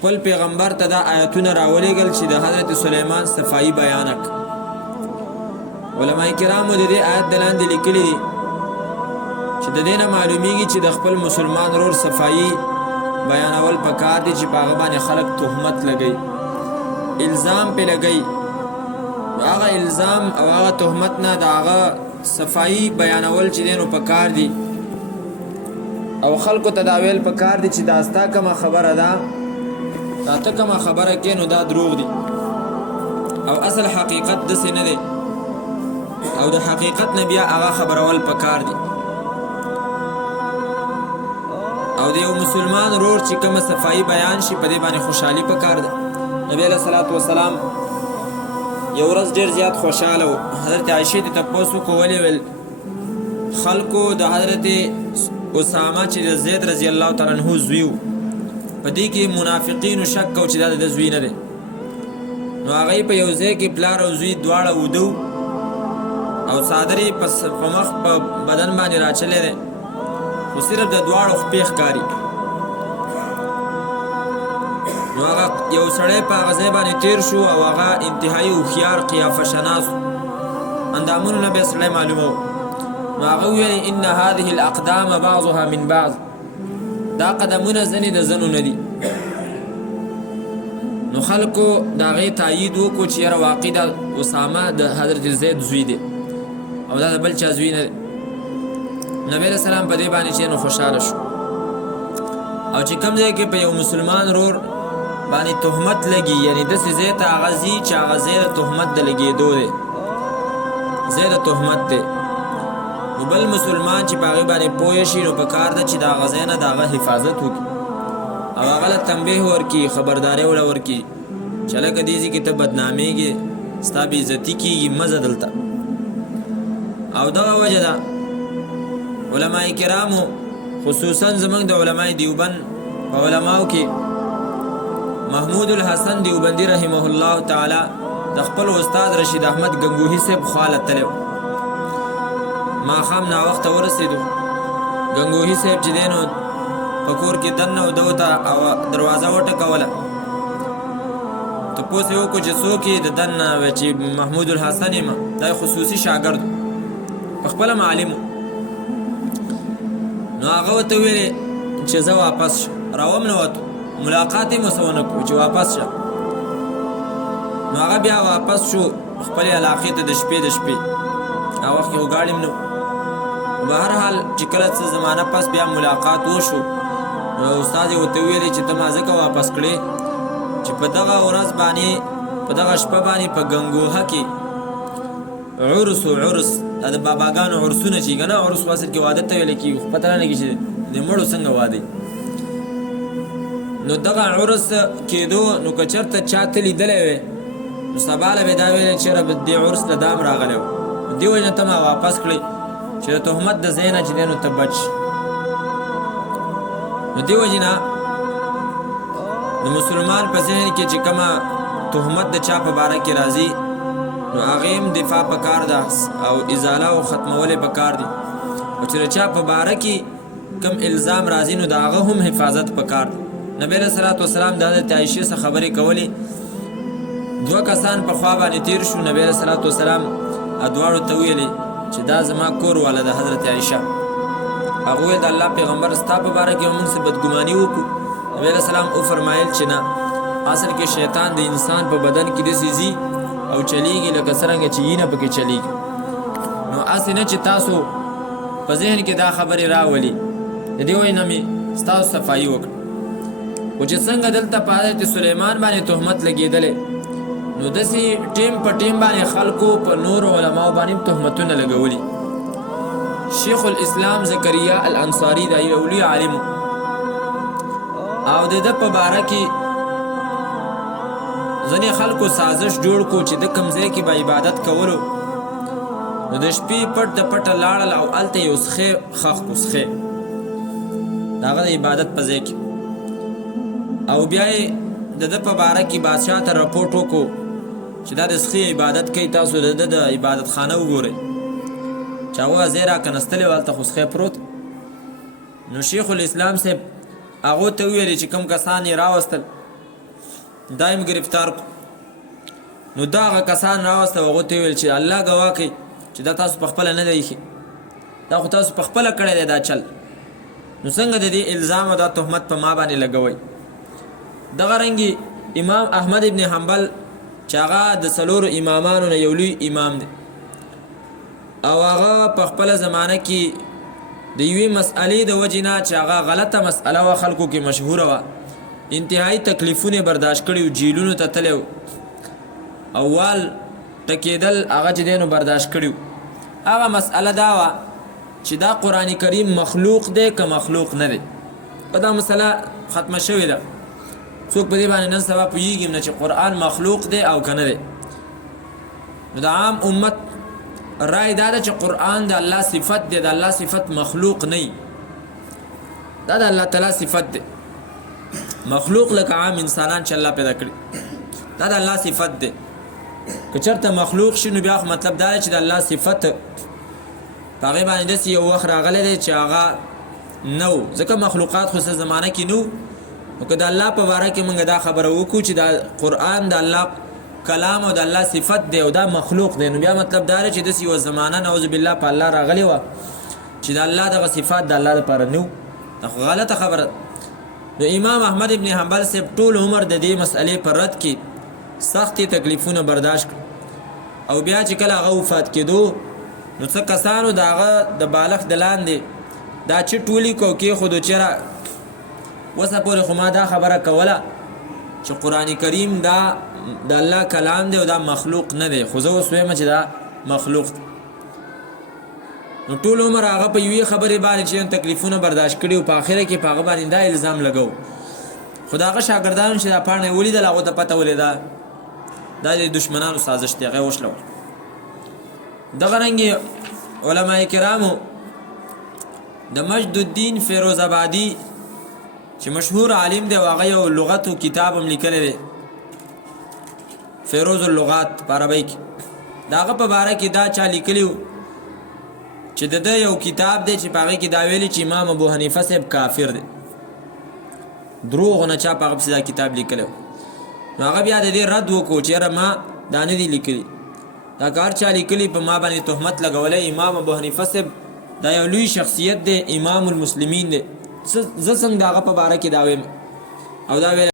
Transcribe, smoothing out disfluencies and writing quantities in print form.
خپل پیغمبر ته دا آیتونه راولېږل چې د حضرت سلیمان صفائی بیانک. علماء کرامو د دې آیت د لاندې لیکلي دي چې د دې نه معلومیږي چې د خپل مسلمان ورور صفائی بیانول پکار دي چې په هغه باندې خلک تهمت لګوي، الزام پې لګوي. هغه الزام او هغه تهمت نه د هغه صفائی بیانول چې دی نو پکار دي او خلکو ته دا ویل پکار دي چې دا ستا کومه خبره ده، دا ته کومه خبره کې نو دا دروغ دي او اصل حقیقت داسې نه دی او د حقیقت نه بیا هغه خبرول پکار دي. او د یو مسلمان ورور چې کومه صفائی بیان شي په دې باندې خوشحالي پکار ده. نبی علیه صلات وسلام یو ورځ ډېر زیات خوشحاله و. حضرت عایشې ته تپوس وکړو ولې ویل خلکو د حضرت اسامه چې د زید رضی الله تعالی عنه زوی و په دې کې منافقینو شک کو چې دا د زوی نه دی. نو هغوی په یو ځای کې پلار او زوی دواړه وده او څادر یې په مخ په بدن باندې راچلی دی خو صرف د دواړو خپې ښکاري. نو هغه یو سړی په هغه ځای باندې تیر شو او هغه انتهایي هوښیار قیافه شناس اندامونو نه به یې سړی معلومه و. نو هغه وویل ان هذه الاقدام بعضها من بعض، دا قدمونه ځنې د ځنو نه دي. نو خلکو د هغې تایید وکړو چې یاره واقع دا اسامه د حضرت زید زوی دی او دا د بل چا زوی نه دی. نبی علیه السلام په دې باندې چې نو خوشحاله شو او چې کوم ځای کې په یو مسلمان ورور باندې تهمت لګي، یعنی داسې ځای ته هغه ځي چې هغه ځای د تهمت د لګېدو دی، ځای د تهمت دی. نو بل مسلمان چې په هغې باندې پوه شي نو پکار ده چې د هغه ځای نه د هغه حفاظت وکړي او هغه له تنبیه ورکړي، خبرداری ورله ورکړي چې هلکه دې ځای کې ته بدنامېږې، ستا بېعزتي کېږي، مه ځه دلته. او دغه وجه ده علماء کرامو خصوصا زمونږ د علماء دیوبند په علماو کې محمود الحسن دیوبندي رحمه الله تعالی د خپل استاد رشید احمد گنگوهی صاحب خواله تلی و. ماښام ناوخته ورسېدو، گنگوهی صاحب چې دی نو په کور کې دننه و ده ته او دروازه وټکوله. تپوس یې وکړو چې څوک یې د دننه وی چې محمود الحسن یم، دا خصوصي شاګرد پخپله معلم و. نو هغه ورته ویلې چې زه واپس شم، راومنوتو، ملاقات یې مو څه ونه کړو چې واپس شه. نو هغه بیا واپس شو خپلې علاقې ته د شپې هغه وخت کې خو ګاډي هم نه و. بهرحال چې کله څه زمانه پس بیا ملاقات وشو نو استاد یې ورته ویلې چې ته ما ځکه واپس کړې چې په دغه ورځ باندې په دغه شپه باندې په ګنګوهه کې عرس دا د باباګانو عرسونه چې که نه عرس په اصل کې واده ته ویلی کېږي خو پته نه لګي چې د مړو څنګه واده. نو دغه عرس کېدو نو که چېرته چا ته لیدلی وی نو سبا له به دا ویلی چې یاره دې عرس له دام راغلی و، دې وجې نه ته ما واپس کړئ چې د تهمت د ځای نه چې دی نو ته بچ. نو دې وجې نه د مسلمان په ذهن کې چې کومه تهمت د چا په باره کې راځي نو هغې هم دفاع پکار ده او ازاله او ختمول پکار دي او چې د چا په باره کې کم الزام راځي نو د هغه هم حفاظت پکار دی. نبی علیه صلات وسلام د حضرت عایشې څخه خبرې کولې، دوه کسان په خوا باندې تیر شو، نبی علیه صلات وسلام دواړو ته ویلې چې دا زما کور والا د حضرت عایشه. هغه ویل د الله پیغمبر ستا په باره کې موږ څه بدګماني وکړو؟ نبی علیه السلام وفرمایل چې نه، اصل کې شیطان د انسان په بدن کې داسې ځي او چلیږي لکه څرنګه چې وینه پکې چلیږي. نو هسې نه چې تاسو په ذهن کې دا خبرې راولي، د دې وجې نه مې ستاسو صفایي وکړه. خو چې څنګه دلته په حضرت سلیمان باندې تهمت لګېدلی نو داسې ټیم په ټیم باندې خلکو په نورو علماو باندې تهمتونه لګولي. شیخ الاسلام زکریا الانصاري دا یو لوی عالم او د ده په باره کې ځینې خلکو سازش جوړ کو چې د کوم ځای کې به عبادت کولو نو د شپې پټ د پټه لاړل او هلته یو سخی خښ کو، سخی د هغه د عبادت په ځای کې، او بیا یې د ده په باره کې بادشاه ته رپورټ وکړو چې دا د سخی عبادت کوي، تاسو د ده د عبادت خانه وګورئ. چې هغه ځای راکنستلی و هلته خو سخی پروت. نو شیخ الاسلام صاحب هغو ته وویلې چې کوم کسان یې راوستل دایم گرفتار کو. نو دا هغه کسان راوسته هغو ته ویل چې الله ګواه کوي چې دا تاسو پخپله نه دی ایښي، دا خو تاسو پخپله کړی دی دا چل، نو څنګه د دې الزام او دا تهمت په ما باندې لګوئ. دغه رنګې امام احمد ابن حنبل چې هغه د څلورو امامانو نه یو لوی امام دی او هغه په خپله زمانه کې د یوې مسئلې د وجې نه چې هغه غلطه مسئله وه، خلکو کې مشهوره وه، انتهایی تکلیفونه برداشت کړي و، جیلونو ته تللی و او وال ټکېدل هغه چې دی نو برداشت کړي و. هغه مسئله دا وه چې دا قرآن کریم مخلوق دی که مخلوق نه دی. په دا مسله ختمه شوې ده، څوک په دې باندې نن سبا پوهېږي نه چې قرآن مخلوق دی او که نه دی. نو د عام امت رای دا ده چې قرآن د الله صفت دی، د الله صفت مخلوق نه وي، دا د الله تعالی صفت دی. مخلوق لکه عام انسانان چې الله پیدا کړي دا د الله صفت دی. که چېرته مخلوق شي نو بیا خو مطلب دا دی چې د الله صفت په هغې باندې داسې یو وخت راغلی دی چې هغه نه و، ځکه مخلوقات خو څه زمانه کې نه و. نو که د الله په باره کې موږ دا خبره وکړو چې دا قرآن د الله کلام او د الله صفت دی او دا مخلوق دی، نو بیا مطلب دا دی چې داسې یوه زمانه نعوذ بالله په الله راغلې وه چې د الله دغه صفات د الله دپاره نه و. دا خو غلطه خبره ده. نو امام احمد ابن حنبل صاحب ټول عمر د دې مسئلې پر رد کې سختې تکلیفونه برداشت کړ او بیا چې کله هغه وفات کېدو نو څه کسانو د هغه د بالښت د لاندې دا چټ ولیکو او کېښودو چېرې اوسه پورې خو ما دا خبره کوله چې قرآن کریم دا د الله کلام دی او دا مخلوق نه دی، خو زه اوس ویم چې دا مخلوق دی. نو ټول عمر هغه په یوې خبرې باندې چې تکلیفونه برداشت کړي او په آخره کې په هغه باندې دا الزام لګو. خو د هغه شاګردانو چې دا پاڼه یې ولیدل هغو ته پته ولېده دا د دشمنانو سازش دی، هغه یې وشلول. دغه رنګې علما کرامو د مجد الدین فیروز آبادي چې مشهور عالم دی او هغه یو لغتو کتاب هم لیکلی دی، فیروز اللغات په عربۍ کې، د هغه په باره کې دا چا لیکلي و چې د ده یو کتاب دی چې په هغې کې دا ویلي چې امام ابو حنیفه صاحب کافر دی. دروغ نه چا په هغه پسې دا کتاب لیکلی و. نو هغه بیا د دې رد وکړو چې یاره ما دا نه دي لیکلي، دا کار چا لیکلي په ما باندې تهمت لګولی. امام ابو حنیفه صاحب دا یو لوی شخصیت دی، امام المسلمین دی. زه څنګه د هغه په باره کې دا ویم او دا ویل